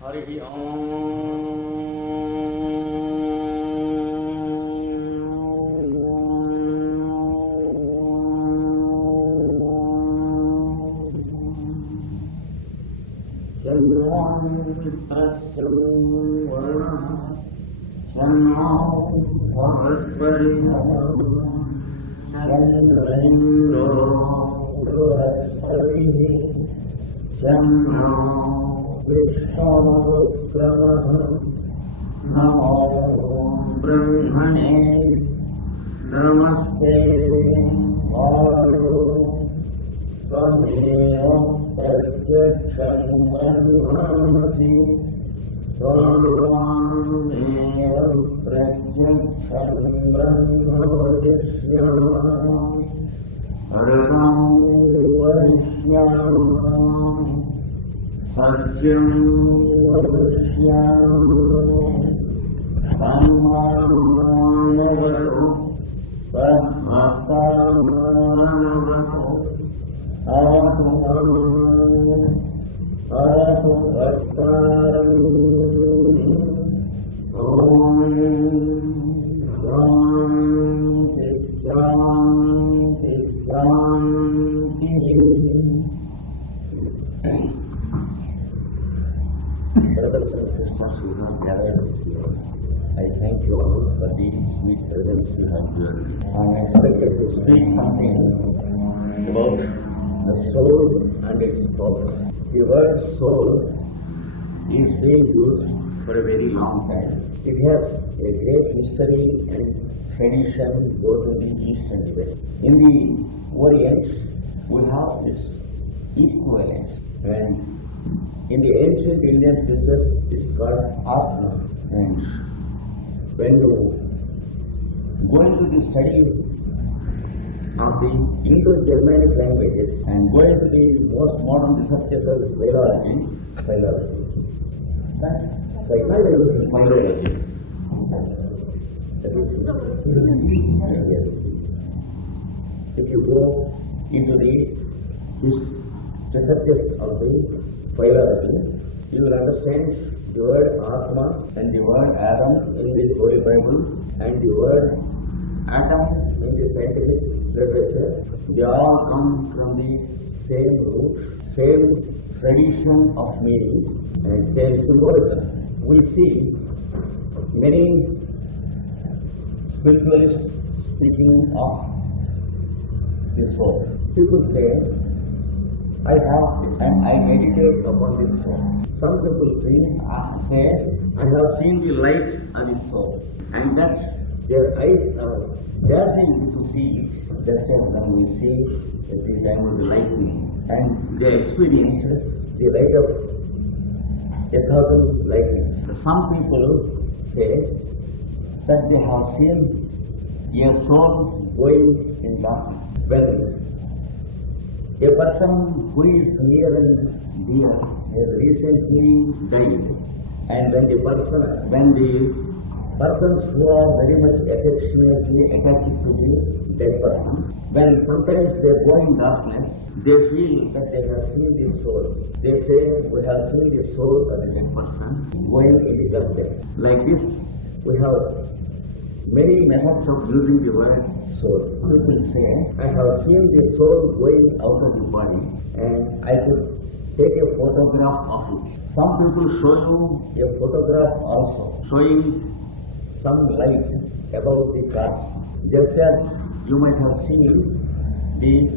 Harihi Om. Namo Brahmane Namaste Vayu Tvameva Pratyaksham Brahmasi Tvameva Pratyaksham Brahmasi Aradam Vaishyam Satyam Vaishyam Tammanavatu Tammatammanavatu Avatu Avatu Vattaram Om Shanti Shanti Shanti. Brothers and sisters who have gathered here, I thank you all for the sweet presence you have here. I am expected to speak something about the soul and its progress. The word soul is being used for a very long time. It has a great history and tradition both in the East and the West. In the Orient, we have its equivalence. And in the ancient Indian scriptures, it's called Atma. And when you go into the study of the Indo-Germanic languages and go into the most modern researches of philology, if you go into the researches of the philology, you will understand the word Atma and the word Adam in the Holy Bible and the word atom in the scientific literature. They all come from the same root, same tradition of meaning and same symbolism. We see many spiritualists speaking of the soul. People say, I have this and I meditate upon this soul. Some people say, I have seen the light of the soul, and that their eyes are dancing to see it, just as when we see at the time of the lightning, and they experience the light of 1,000 lightnings. Some people say that they have seen a soul going in darkness. When a person who is near and dear has recently died, and when the persons who are very much affectionately attached to the dead person, when sometimes they go in darkness, they feel that they have seen the soul. They say, we have seen the soul of the dead person going in the darkness. Like this, we have many methods of using the word soul. People say, I have seen the soul going out of the body and I could take a photograph of it. Some people show you a photograph also, showing some light about the corpse. Just as you might have seen the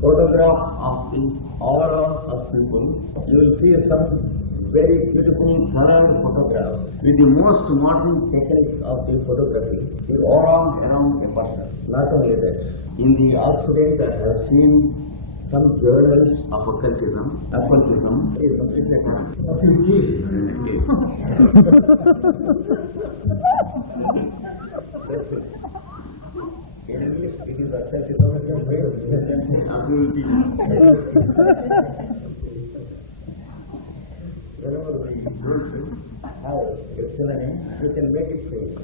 photograph of the aura of people, you will see some very beautiful colored photographs with the most modern technique of the photography, the aura around a person. Not only that, in the Occident I have seen some journals of occultism is completely different. In English, it is occultism. Whenever we have a synonym, you can make it famous.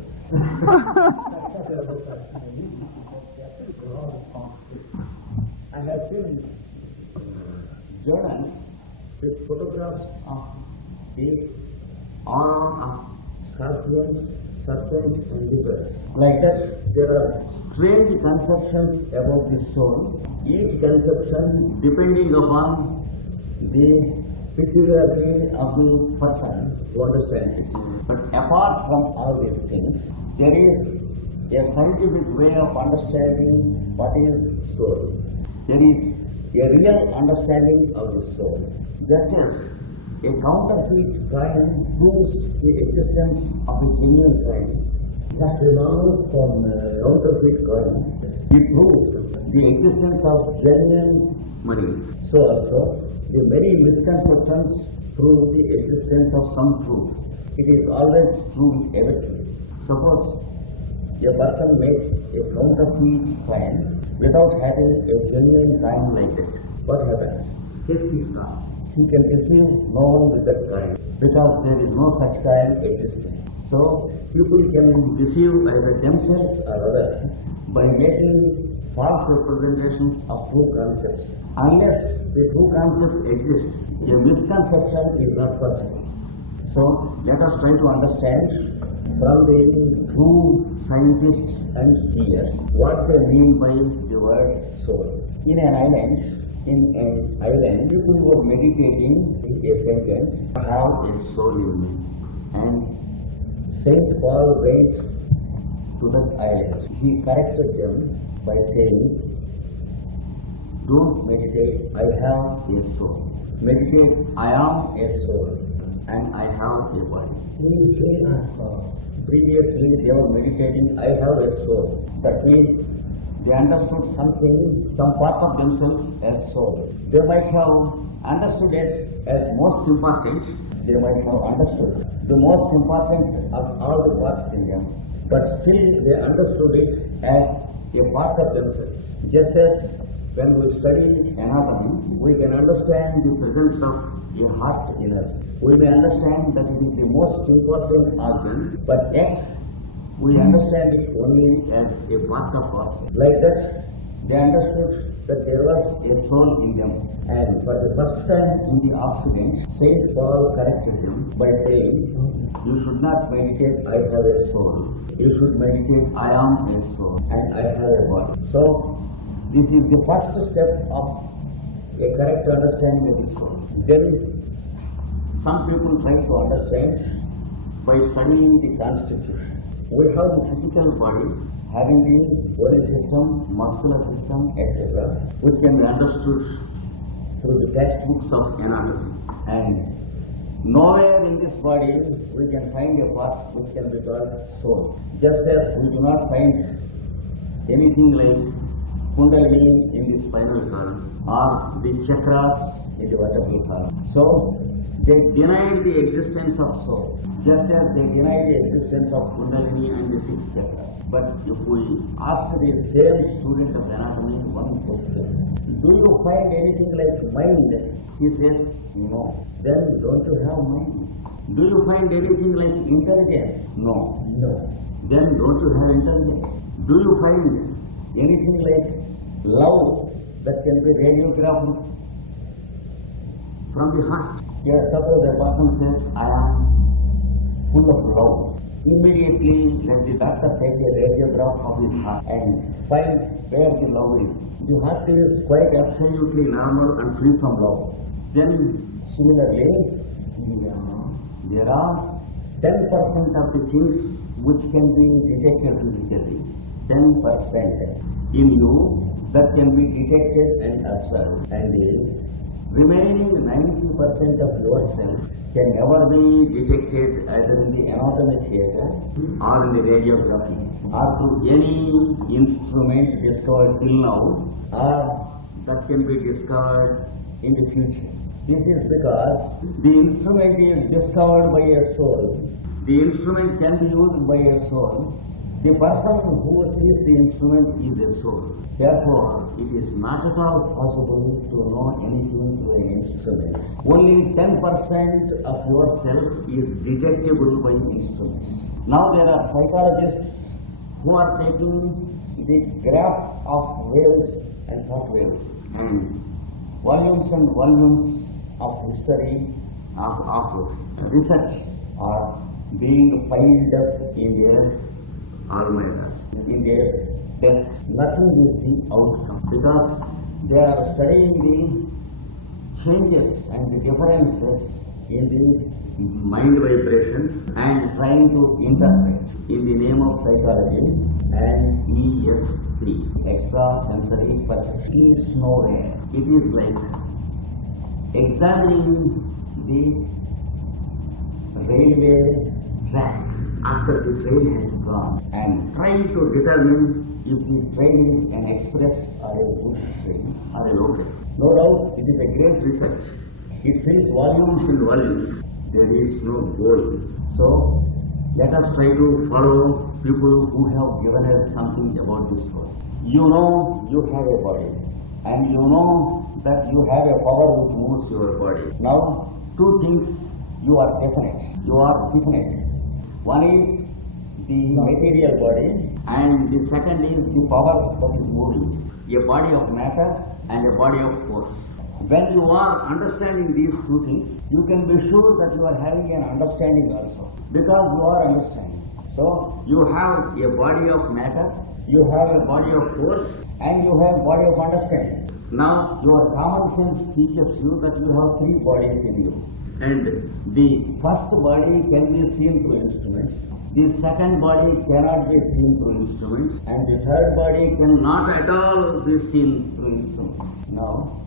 I have seen journals with photographs of the or of scorpions, serpents and lizards. Like that, there are strange conceptions about the soul, each conception depending upon the peculiarity of the person who understands it. But apart from all these things, there is a scientific way of understanding what is soul. There is a real understanding of the soul. Just as a counterfeit coin proves the existence of a genuine coin, that phenomenon from counterfeit coin, it proves the existence of genuine money. So also, the many misconceptions prove the existence of some truth. It is always true with everything. Suppose a person makes a counterfeit coin without having a genuine coin like that. What happens? History starts. He can deceive no one with that coin because there is no such coin existing. So people can deceive either themselves or others by making false representations of true concepts. Unless the true concept exists, a misconception is not possible. So let us try to understand from the true scientists and seers what they mean by the word soul. In an island, people were meditating a sentence, I have a soul in me. And Saint Paul went to that island. He corrected them by saying, don't meditate, I have a soul. Meditate, I am a soul and I have a body. Previously they were meditating, I have a soul. That means they understood something, some part of themselves as soul. They might have understood it as most important. They might have understood the most important of all the parts in them. But still they understood it as a part of themselves. Just as when we study anatomy, we can understand the presence of a heart in us. We may understand that it is the most important organ, but yet we understand it only as a part of us. Like that, they understood that there was a soul in them. And for the first time in the Occident, Saint Paul corrected him by saying, you should not meditate, I have a soul. You should meditate, I am a soul and I have a body. So, this is the first step of a correct understanding of the soul. Then, some people try to understand by studying the constitution. We have the physical body having the body system, muscular system, etc., which can be understood through the textbooks of anatomy. And nowhere in this body we can find a part which can be called soul. Just as we do not find anything like Kundalini in the spinal column or the chakras in the vertebral column. So, they denied the existence of soul, just as they denied the existence of Kundalini and the 6 chakras. But if we ask the same student of anatomy one question, do you find anything like mind? He says, no. Then don't you have mind? Do you find anything like intelligence? No. No. Then don't you have intelligence? Do you find anything like love that can be radiographed from the heart? Here, suppose a person says, I am full of love. Immediately, let the doctor take a radiograph of his heart and find where the love is. The heart is quite absolutely normal and free from love. Then, similarly, there are 10% of the things which can be detected physically. 10% in you that can be detected and observed. And the remaining 90% of yourself can never be detected either in the anatomy theatre or in the radiography or through any instrument discovered till now or that can be discovered in the future. This is because the instrument is discovered by a soul. The instrument can be used by a soul. The person who sees the instrument is a soul. Therefore, it is not at all possible to know anything through an instrument. Only 10% of yourself is detectable by instruments. Now there are psychologists who are taking the graph of waves and thought waves and volumes of history, of research are being piled up in their almirahs, in their desks. Nothing is the outcome because they are studying the changes and the differences in the mind vibrations and trying to interpret in the name of psychology and ESP, extrasensory perception. It's nowhere. It is like examining the railway track after the train has gone and trying to determine if the train is an express or a goods train or a local. No doubt it is a great research. It fills volumes and volumes. There is no goal. So let us try to follow people who have given us something about this world. You know you have a body and you know that you have a power which moves your body. Now two things you are definite. You are definite. One is the material body and the second is the power that is moving. A body of matter and a body of force. When you are understanding these two things, you can be sure that you are having an understanding also, because you are understanding. So, you have a body of matter, you have a body of force, and you have a body of understanding. Now, your common sense teaches you that you have three bodies in you. And the first body can be seen through instruments, the second body cannot be seen through instruments, and the third body cannot at all be seen through instruments. Now,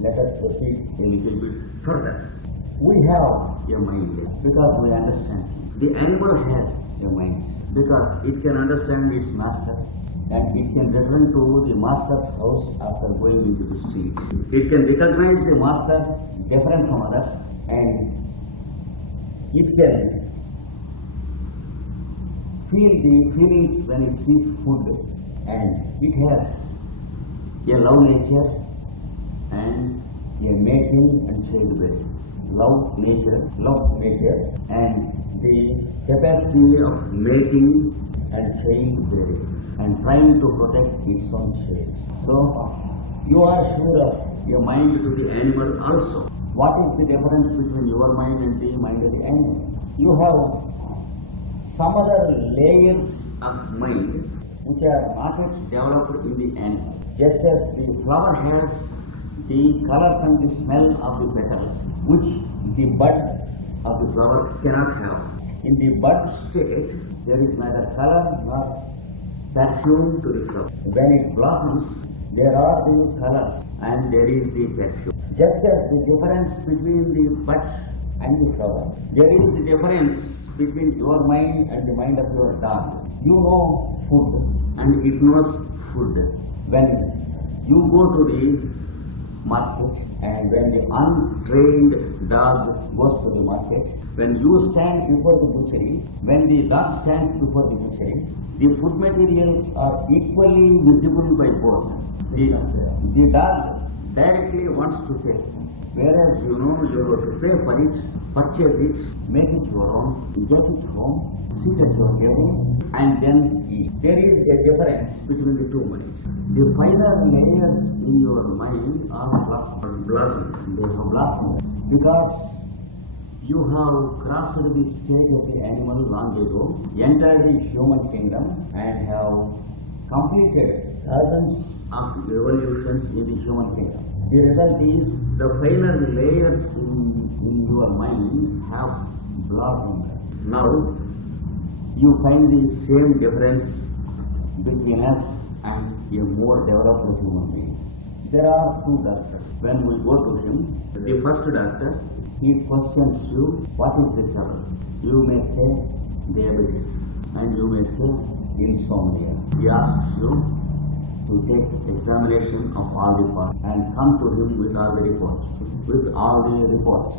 let us proceed a little bit further. We have a mind because we understand. The animal has a mind because it can understand its master and it can return to the master's house after going into the street. It can recognize the master different from others and it can feel the feelings when it sees food, and it has a love nature and a mating and childbearing. Love nature, and the capacity of mating and childbearing and trying to protect its own child. So, you are sure of your mind to the animal also. What is the difference between your mind and the mind of the animal? You have some other layers of mind which are not yet developed in the animal. Just as the flower has the colors and the smell of the petals, which the bud of the flower cannot have. In the bud state, there is neither color nor perfume to the flower. When it blossoms, there are the colors and there is the perfume. Just as the difference between the bud and the flower, there is the difference between your mind and the mind of your dog. You know food and it knows food. When you go to the market and when the untrained dog goes to the market, when you stand before the butchery, when the dog stands before the butchery, the food materials are equally visible by both. The dog directly wants to pay, whereas you know you have to pay for it, purchase it, make it your own, get it home, sit at your table and then eat. There is a difference between the two minds. The finer layers in your mind are blossomed. They have blossomed because you have crossed the stage of the animal long ago, entered the human kingdom and have completed thousands of evolutions in the human kingdom. The result is the finer layers in your mind have blossomed. Now, you find the same difference between us and a more developed human being. There are two doctors. When we go to him, the first doctor, he questions you, what is the trouble? You may say diabetes and you may say insomnia. He asks you to take examination of all the parts and come to him with all the reports. All the reports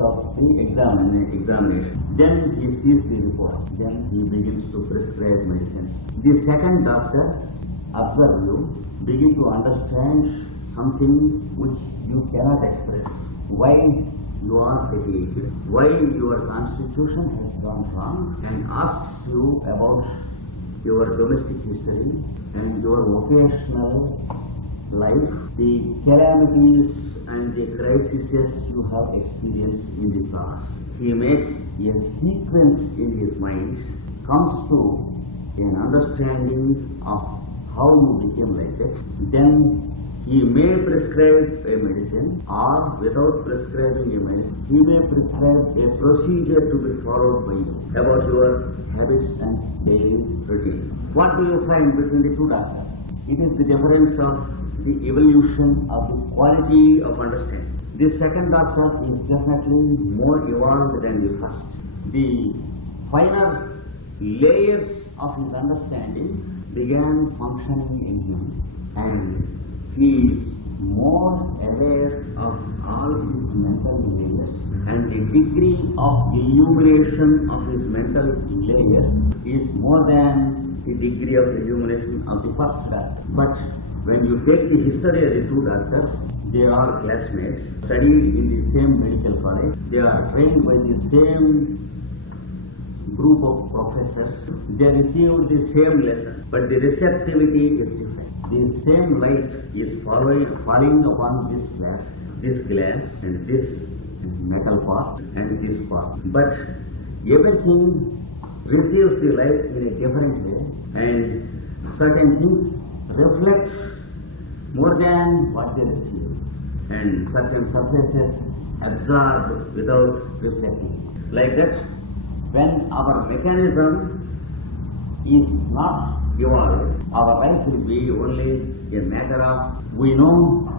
of the examination. Then he sees the reports. Then he begins to prescribe medicines. The second doctor observes you, begin to understand something which you cannot express. Why you are fatigued, why your constitution has gone wrong, and asks you about your domestic history and your vocational life, the calamities and the crises you have experienced in the past. He makes a sequence in his mind, comes to an understanding of how you became like that. Then he may prescribe a medicine, or without prescribing a medicine, he may prescribe a procedure to be followed by you about your habits and daily routine. What do you find between the two doctors? It is the difference of the evolution of the quality of understanding. The second doctor is definitely more evolved than the first. The finer layers of his understanding began functioning in him, and he is more aware of all his mental layers, and the degree of illumination of his mental layers is more than the degree of illumination of the first doctor. But when you take the history of the two doctors, they are classmates, studied in the same medical college, they are trained by the same group of professors, they received the same lessons, but the receptivity is different. The same light is falling upon this glass and this metal part and this part. But everything receives the light in a different way, and certain things reflect more than what they receive, and certain surfaces absorb without reflecting. Like that, when our mechanism is not evolved, our life will be only a matter of, we know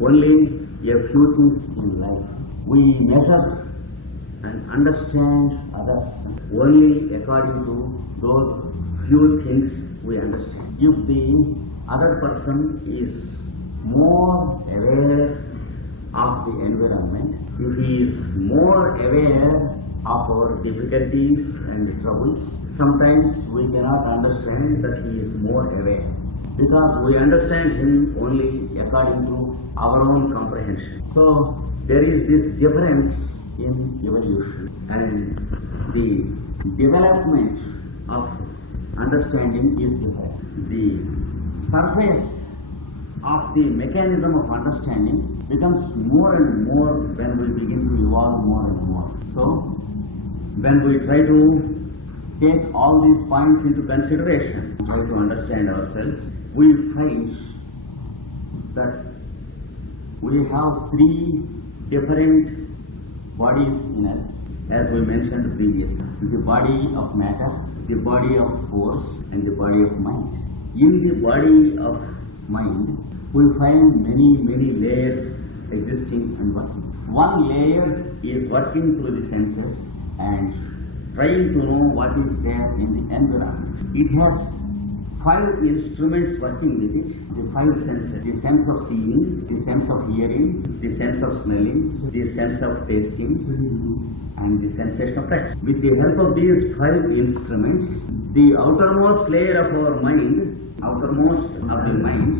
only a few things in life. We measure and understand others only according to those few things we understand. If the other person is more aware of the environment, if he is more aware of our difficulties and troubles, sometimes we cannot understand that he is more aware, because we understand him only according to our own comprehension. So there is this difference in evolution, and the development of understanding is different. The surface of the mechanism of understanding becomes more and more when we begin to evolve more and more. So when we try to take all these points into consideration, try to understand ourselves, we find that we have three different bodies in us, as we mentioned previously: the body of matter, the body of force, and the body of mind. In the body of mind, we find many layers existing and working. One layer is working through the senses and trying to know what is there in the environment. It has 5 instruments working with it, the 5 senses: the sense of seeing, the sense of hearing, the sense of smelling, the sense of tasting, and the sensation of touch. With the help of these 5 instruments, the outermost layer of our mind, outermost of the mind,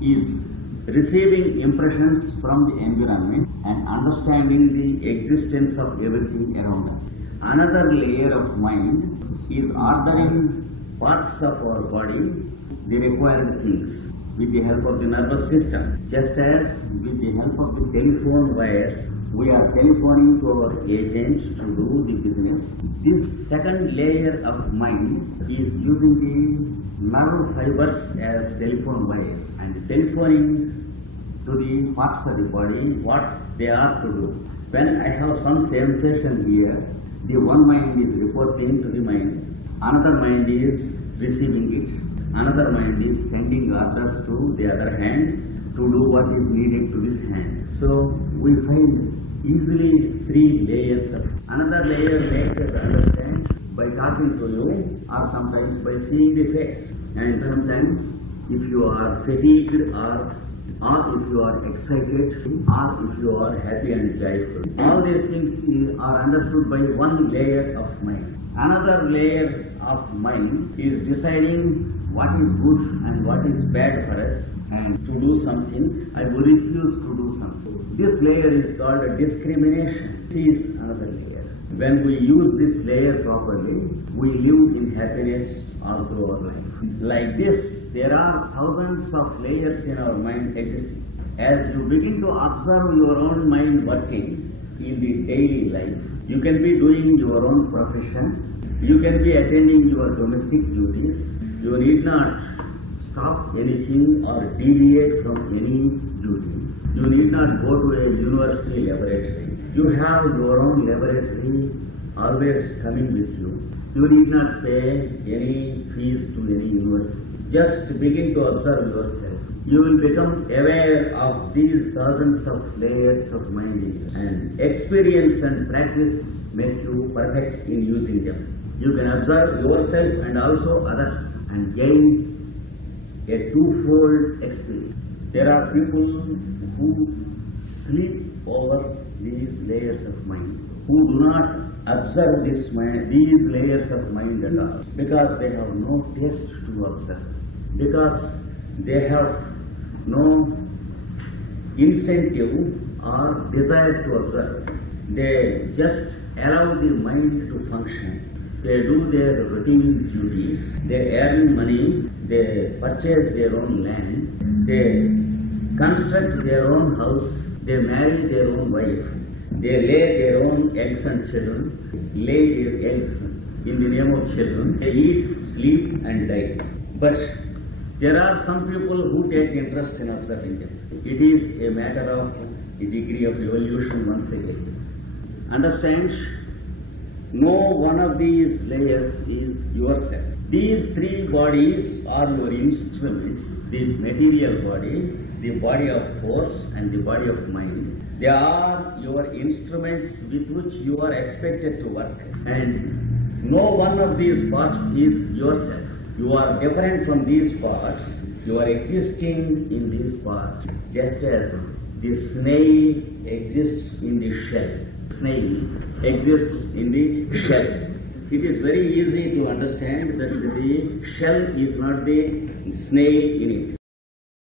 is receiving impressions from the environment and understanding the existence of everything around us. Another layer of mind is ordering parts of our body, the required things, with the help of the nervous system. Just as with the help of the telephone wires, we are telephoning to our agent to do the business. This second layer of mind is using the nerve fibers as telephone wires and telephoning to the parts of the body what they are to do. When I have some sensation here, the one mind is reporting to the mind, another mind is receiving it, another mind is sending orders to the other hand to do what is needed to this hand. So we find easily 3 layers of. Another layer makes us understand by talking to you, or sometimes by seeing the face. And sometimes if you are fatigued or or if you are excited, or if you are happy and joyful. All these things are understood by one layer of mind. Another layer of mind is deciding what is good and what is bad for us, and to do something and we refuse to do something. This layer is called a discrimination. This is another layer. When we use this layer properly, we live in happiness all through our life. Like this, there are thousands of layers in our mind existing. As you begin to observe your own mind working in the daily life, you can be doing your own profession, you can be attending your domestic duties, you need not stop anything or deviate from any duty. You need not go to a university laboratory. You have your own laboratory always coming with you. You need not pay any fees to any university. Just begin to observe yourself. You will become aware of these thousands of layers of mind in you. And experience and practice make you perfect in using them. You can observe yourself and also others and gain a twofold experience. There are people who sleep over these layers of mind, who do not observe these layers of mind at all, because they have no taste to observe, because they have no incentive or desire to observe. They just allow the mind to function. They do their routine duties, they earn money, they purchase their own land, they construct their own house, they marry their own wife, they lay their own eggs and children, lay their eggs in the name of children, they eat, sleep and die. But there are some people who take interest in observing them. It is a matter of a degree of evolution once again. Understand? No one of these layers is yourself. These three bodies are your instruments: the material body, the body of force and the body of mind. They are your instruments with which you are expected to work. And no one of these parts is yourself. You are different from these parts. You are existing in these parts, just as the snail exists in the shell. Snail exists in the shell. It is very easy to understand that the shell is not the snail in it.